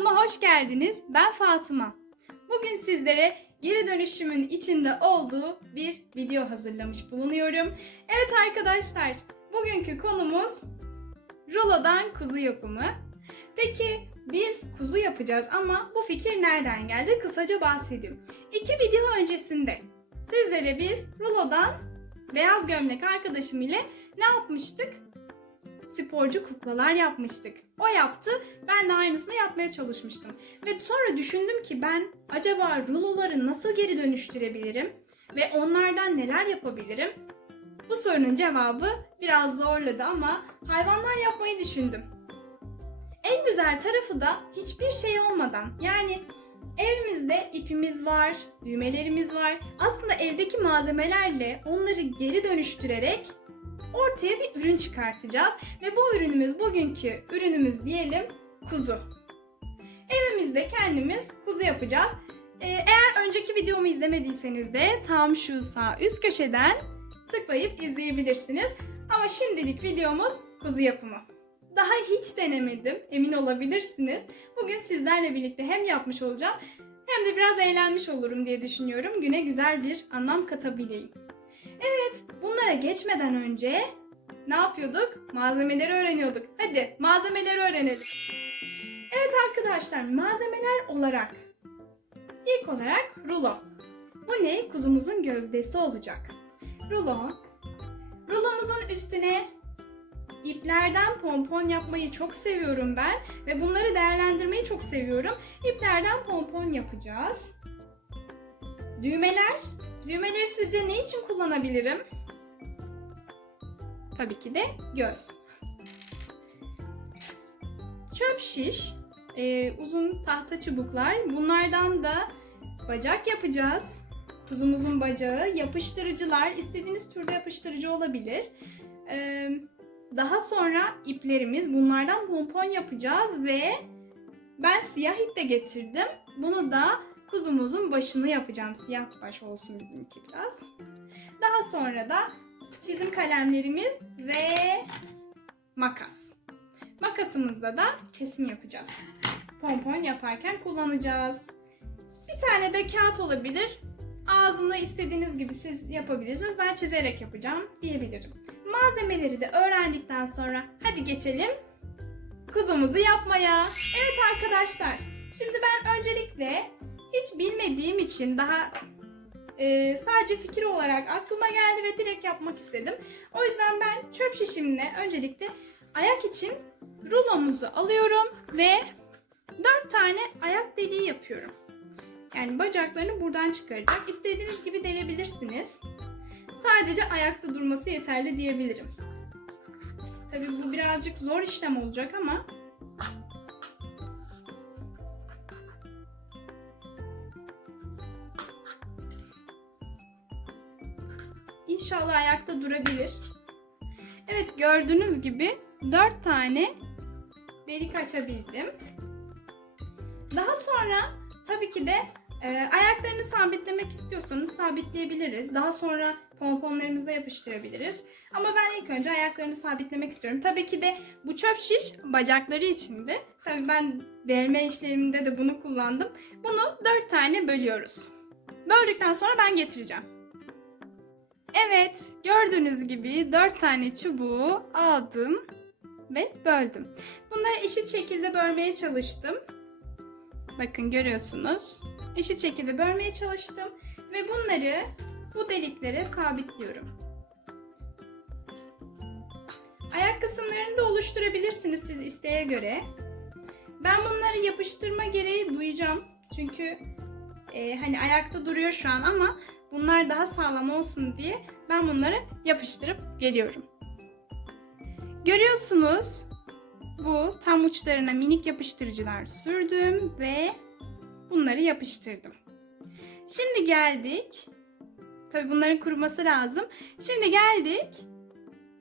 Kanalıma hoş geldiniz. Ben Fatıma. Bugün sizlere geri dönüşümün içinde olduğu bir video hazırlamış bulunuyorum. Evet arkadaşlar, bugünkü konumuz rulodan kuzu yapımı. Peki biz kuzu yapacağız ama bu fikir nereden geldi? Kısaca bahsedeyim. İki video öncesinde sizlere biz rulodan beyaz gömlek arkadaşım ile ne yapmıştık? Sporcu kuklalar yapmıştık. O yaptı, ben de aynısını yapmaya çalışmıştım. Ve sonra düşündüm ki ben acaba ruloları nasıl geri dönüştürebilirim? Ve onlardan neler yapabilirim? Bu sorunun cevabı biraz zorladı ama hayvanlar yapmayı düşündüm. En güzel tarafı da hiçbir şey olmadan yani evimizde ipimiz var, düğmelerimiz var. Aslında evdeki malzemelerle onları geri dönüştürerek ortaya bir ürün çıkartacağız. Ve bu ürünümüz bugünkü ürünümüz diyelim kuzu. Evimizde kendimiz kuzu yapacağız. Ee, eğer önceki videomu izlemediyseniz de tam şu sağ üst köşeden tıklayıp izleyebilirsiniz. Ama şimdilik videomuz kuzu yapımı. Daha hiç denemedim, emin olabilirsiniz. Bugün sizlerle birlikte hem yapmış olacağım hem de biraz eğlenmiş olurum diye düşünüyorum. Güne güzel bir anlam katabileyim. Evet, bunlara geçmeden önce ne yapıyorduk? Malzemeleri öğreniyorduk. Hadi malzemeleri öğrenelim. Evet arkadaşlar, malzemeler olarak ilk olarak rulo. Bu ne? Kuzumuzun gövdesi olacak. Rulo. Rulomuzun üstüne iplerden pompon yapmayı çok seviyorum ben ve bunları değerlendirmeyi çok seviyorum. İplerden pompon yapacağız. Düğmeler. Düğmeleri sizce ne için kullanabilirim? Tabii ki de göz. Çöp şiş, e, uzun tahta çubuklar. Bunlardan da bacak yapacağız. Kuzumuzun bacağı, yapıştırıcılar, istediğiniz türde yapıştırıcı olabilir. E, daha sonra iplerimiz, bunlardan pompon yapacağız ve ben siyah ip de getirdim. Bunu da kuzumuzun başını yapacağım. Siyah baş olsun bizimki biraz. Daha sonra da çizim kalemlerimiz ve makas. Makasımızda da kesim yapacağız. Pompon yaparken kullanacağız. Bir tane de kağıt olabilir. Ağzını istediğiniz gibi siz yapabilirsiniz. Ben çizerek yapacağım diyebilirim. Malzemeleri de öğrendikten sonra hadi geçelim kuzumuzu yapmaya. Evet arkadaşlar. Şimdi ben öncelikle hiç bilmediğim için daha e, sadece fikir olarak aklıma geldi ve direkt yapmak istedim. O yüzden ben çöp şişimle öncelikle ayak için rulomuzu alıyorum ve 4 tane ayak deliği yapıyorum. Yani bacaklarını buradan çıkaracak. İstediğiniz gibi delebilirsiniz. Sadece ayakta durması yeterli diyebilirim. Tabii bu birazcık zor işlem olacak ama İnşallah ayakta durabilir. Evet gördüğünüz gibi 4 tane delik açabildim. Daha sonra tabii ki de e, ayaklarını sabitlemek istiyorsanız sabitleyebiliriz. Daha sonra pomponlarımızı da yapıştırabiliriz. Ama ben ilk önce ayaklarını sabitlemek istiyorum. Tabii ki de bu çöp şiş bacakları içindi. Tabii ben delme işleminde de bunu kullandım. Bunu 4 tane bölüyoruz. Böldükten sonra ben getireceğim. Evet, gördüğünüz gibi 4 tane çubuğu aldım ve böldüm. Bunları eşit şekilde bölmeye çalıştım. Bakın görüyorsunuz. Eşit şekilde bölmeye çalıştım ve bunları bu deliklere sabitliyorum. Ayak kısımlarını da oluşturabilirsiniz siz isteğe göre. Ben bunları yapıştırma gereği duyacağım. Çünkü e, hani ayakta duruyor şu an ama bunlar daha sağlam olsun diye ben bunları yapıştırıp geliyorum. Görüyorsunuz bu tam uçlarına minik yapıştırıcılar sürdüm ve bunları yapıştırdım. Şimdi geldik. Tabi bunların kuruması lazım. Şimdi geldik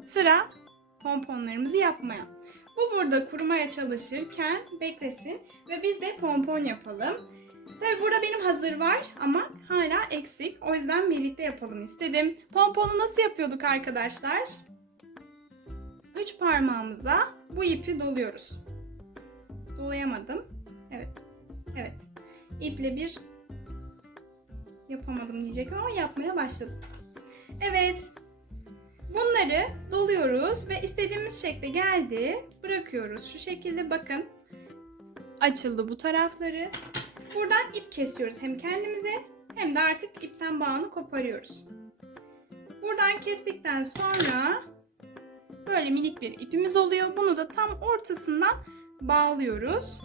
sıra pomponlarımızı yapmaya. Bu burada kurumaya çalışırken beklesin ve biz de pompon yapalım. Tabi burada benim hazır var ama hala eksik. O yüzden birlikte yapalım istedim. Pomponu nasıl yapıyorduk arkadaşlar? Üç parmağımıza bu ipi doluyoruz. Dolayamadım. Evet Evet. İple bir yapamadım diyecektim ama yapmaya başladım. Evet. Bunları doluyoruz ve istediğimiz şekle geldi. Bırakıyoruz. Şu şekilde bakın. Açıldı bu tarafları. Buradan ip kesiyoruz hem kendimize hem de artık ipten bağını koparıyoruz. Buradan kestikten sonra böyle minik bir ipimiz oluyor. Bunu da tam ortasından bağlıyoruz.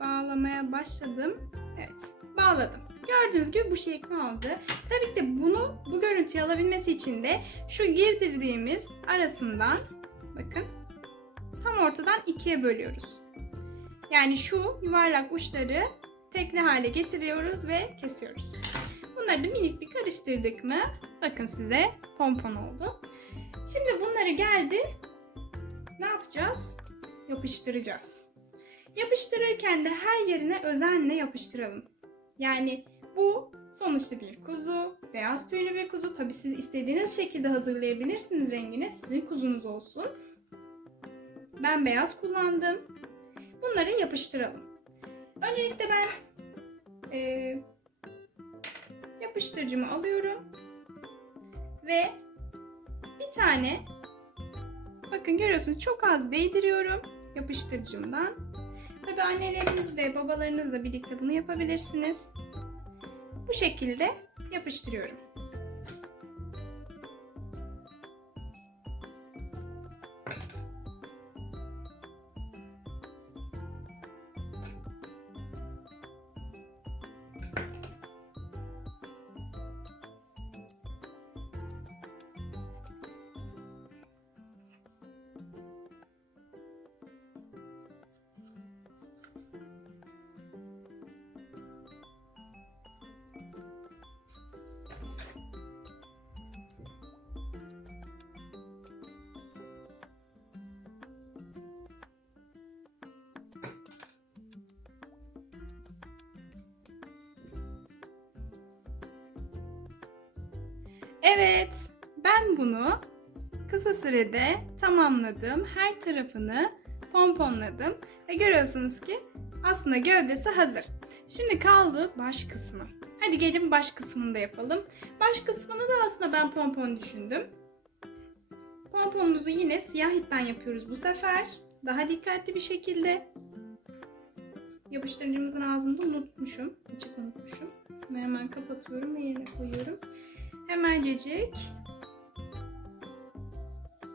Bağlamaya başladım. Evet, bağladım. Gördüğünüz gibi bu şekli aldı. Tabii ki de bunu bu görüntüyü alabilmesi için de şu girdirdiğimiz arasından bakın tam ortadan ikiye bölüyoruz. Yani şu yuvarlak uçları tekli hale getiriyoruz ve kesiyoruz. Bunları da minik bir karıştırdık mı? Bakın size pompon oldu. Şimdi bunları geldi. Ne yapacağız? Yapıştıracağız. Yapıştırırken de her yerine özenle yapıştıralım. Yani bu sonuçta bir kuzu, beyaz tüylü bir kuzu. Tabi siz istediğiniz şekilde hazırlayabilirsiniz rengini. Sizin kuzunuz olsun. Ben beyaz kullandım. Bunları yapıştıralım. Öncelikle ben e, yapıştırıcımı alıyorum ve bir tane bakın görüyorsunuz çok az değdiriyorum yapıştırıcımdan. Tabi annelerinizle babalarınızla birlikte bunu yapabilirsiniz. Bu şekilde yapıştırıyorum. Evet, ben bunu kısa sürede tamamladım. Her tarafını pomponladım ve görüyorsunuz ki aslında gövdesi hazır. Şimdi kaldı baş kısmı. Hadi gelin baş kısmını da yapalım. Baş kısmını da aslında ben pompon düşündüm. Pomponumuzu yine siyah ipten yapıyoruz bu sefer. Daha dikkatli bir şekilde. Yapıştırıcımızın ağzını da unutmuşum. Açık unutmuşum. Bunu hemen kapatıyorum ve yerine koyuyorum. Hemencecik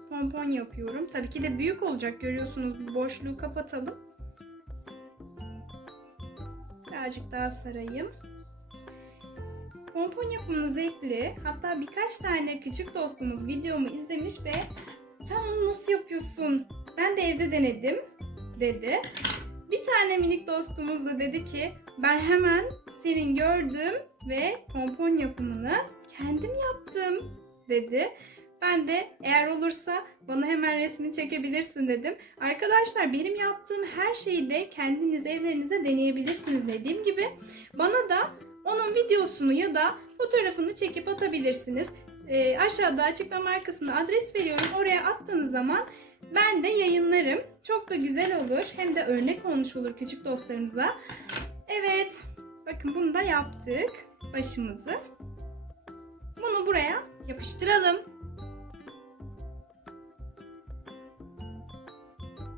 pompon yapıyorum. Tabii ki de büyük olacak görüyorsunuz. Bu boşluğu kapatalım. Birazcık daha sarayım. Pompon yapımı zevkli. Hatta birkaç tane küçük dostumuz videomu izlemiş ve sen onu nasıl yapıyorsun? Ben de evde denedim dedi. Bir tane minik dostumuz da dedi ki ben hemen senin gördüm ve pompon yapımını kendim yaptım dedi. Ben de eğer olursa bana hemen resmi çekebilirsin dedim. Arkadaşlar benim yaptığım her şeyi de kendiniz evlerinize deneyebilirsiniz dediğim gibi. Bana da onun videosunu ya da fotoğrafını çekip atabilirsiniz. Ee, aşağıda açıklama kısmına adres veriyorum. Oraya attığınız zaman ben de yayınlarım. Çok da güzel olur. Hem de örnek olmuş olur küçük dostlarımıza. Evet. Bakın bunu da yaptık. Başımızı. Bunu buraya yapıştıralım.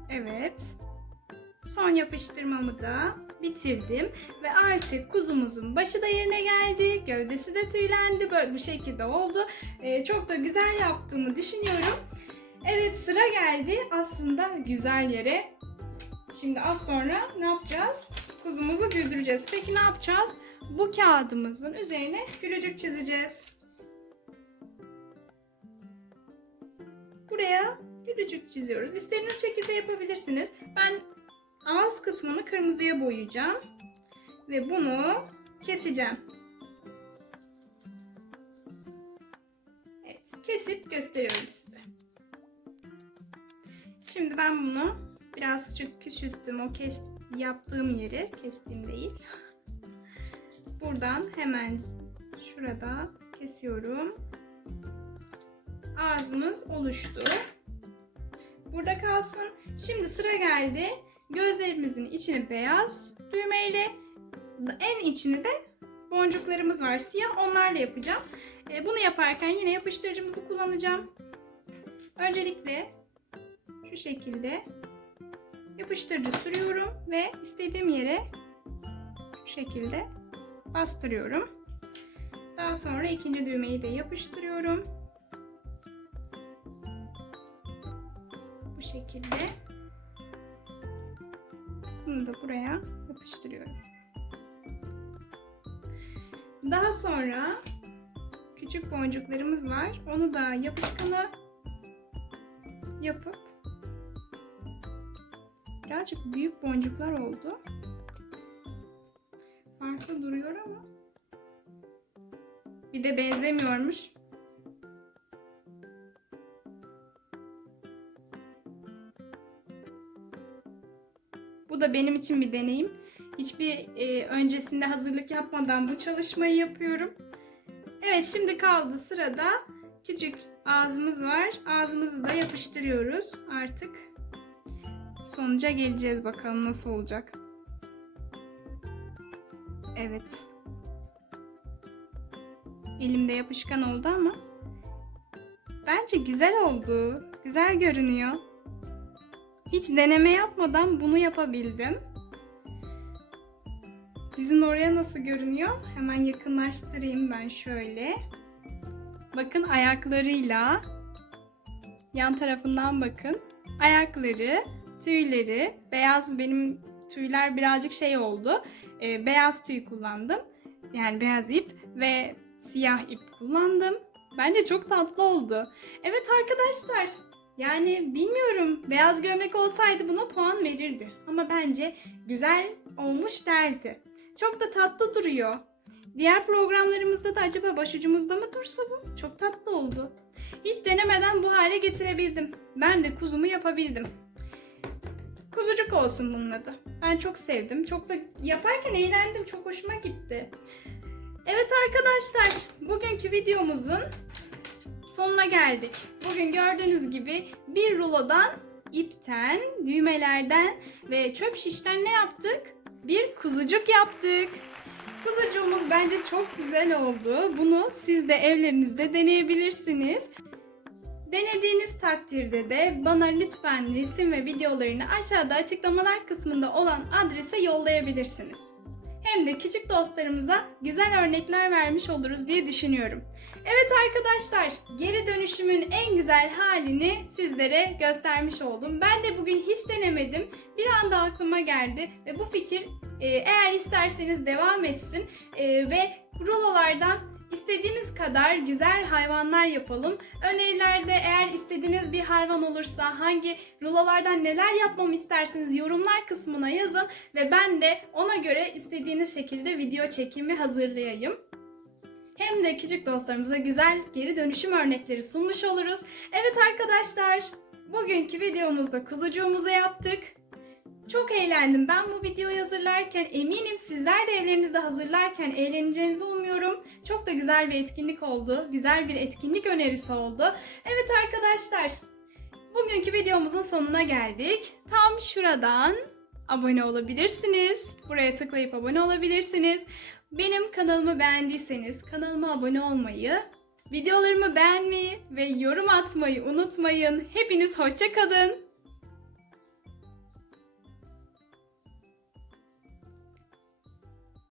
Evet. Son yapıştırmamı da bitirdim ve artık kuzumuzun başı da yerine geldi. Gövdesi de tüylendi. Böyle bu şekilde oldu. Ee, çok da güzel yaptığımı düşünüyorum. Evet sıra geldi aslında güzel yere. Şimdi az sonra ne yapacağız? Kuzumuzu güldüreceğiz. Peki ne yapacağız? Bu kağıdımızın üzerine gülücük çizeceğiz. Buraya gülücük çiziyoruz. İstediğiniz şekilde yapabilirsiniz. Ben ağız kısmını kırmızıya boyayacağım. Ve bunu keseceğim. Evet, kesip gösteriyorum size. Şimdi ben bunu birazcık küçülttüm. O kes yaptığım yeri, kestiğim değil. Buradan hemen şurada kesiyorum. Ağzımız oluştu. Burada kalsın. Şimdi sıra geldi gözlerimizin içini beyaz düğmeyle en içini de boncuklarımız var siyah onlarla yapacağım. E, bunu yaparken yine yapıştırıcımızı kullanacağım. Öncelikle şu şekilde yapıştırıcı sürüyorum ve istediğim yere şu şekilde bastırıyorum. Daha sonra ikinci düğmeyi de yapıştırıyorum. Bu şekilde. Bunu da buraya yapıştırıyorum. Daha sonra küçük boncuklarımız var. Onu da yapışkanı yapıp birazcık büyük boncuklar oldu. Farklı duruyor ama bir de benzemiyormuş. Bu da benim için bir deneyim. Hiçbir e, öncesinde hazırlık yapmadan bu çalışmayı yapıyorum. Evet şimdi kaldı sırada küçük ağzımız var. Ağzımızı da yapıştırıyoruz artık. Sonuca geleceğiz bakalım nasıl olacak. Evet. Elimde yapışkan oldu ama bence güzel oldu. Güzel görünüyor. Hiç deneme yapmadan bunu yapabildim. Sizin oraya nasıl görünüyor? Hemen yakınlaştırayım ben şöyle. Bakın ayaklarıyla yan tarafından bakın. Ayakları, tüyleri, beyaz benim tüyler birazcık şey oldu. Ee, beyaz tüy kullandım. Yani beyaz ip ve siyah ip kullandım. Bence çok tatlı oldu. Evet arkadaşlar. Yani bilmiyorum beyaz gömlek olsaydı buna puan verirdi. Ama bence güzel olmuş derdi. Çok da tatlı duruyor. Diğer programlarımızda da acaba başucumuzda mı dursa bu? Çok tatlı oldu. Hiç denemeden bu hale getirebildim. Ben de kuzumu yapabildim. Kuzucuk olsun bunun adı. Ben çok sevdim. Çok da yaparken eğlendim. Çok hoşuma gitti. Evet arkadaşlar, bugünkü videomuzun sonuna geldik. Bugün gördüğünüz gibi bir rulodan, ipten, düğmelerden ve çöp şişten ne yaptık? Bir kuzucuk yaptık. Kuzucuğumuz bence çok güzel oldu. Bunu siz de evlerinizde deneyebilirsiniz. Denediğiniz takdirde de bana lütfen resim ve videolarını aşağıda açıklamalar kısmında olan adrese yollayabilirsiniz. Hem de küçük dostlarımıza güzel örnekler vermiş oluruz diye düşünüyorum. Evet arkadaşlar, geri dönüşümün en güzel halini sizlere göstermiş oldum. Ben de bugün hiç denemedim. Bir anda aklıma geldi ve bu fikir e, eğer isterseniz devam etsin E, ve rulolardan istediğimiz kadar güzel hayvanlar yapalım. Önerilerde eğer istediğiniz bir hayvan olursa hangi rulolardan neler yapmamı isterseniz yorumlar kısmına yazın ve ben de ona göre istediğiniz şekilde video çekimi hazırlayayım. Hem de küçük dostlarımıza güzel geri dönüşüm örnekleri sunmuş oluruz. Evet arkadaşlar, bugünkü videomuzda kuzucuğumuzu yaptık. Çok eğlendim. Ben bu videoyu hazırlarken eminim sizler de evlerinizde hazırlarken eğleneceğinizi umuyorum. Çok da güzel bir etkinlik oldu. Güzel bir etkinlik önerisi oldu. Evet arkadaşlar, bugünkü videomuzun sonuna geldik. Tam şuradan abone olabilirsiniz. Buraya tıklayıp abone olabilirsiniz. Benim kanalımı beğendiyseniz kanalıma abone olmayı, videolarımı beğenmeyi ve yorum atmayı unutmayın. Hepiniz hoşça kalın.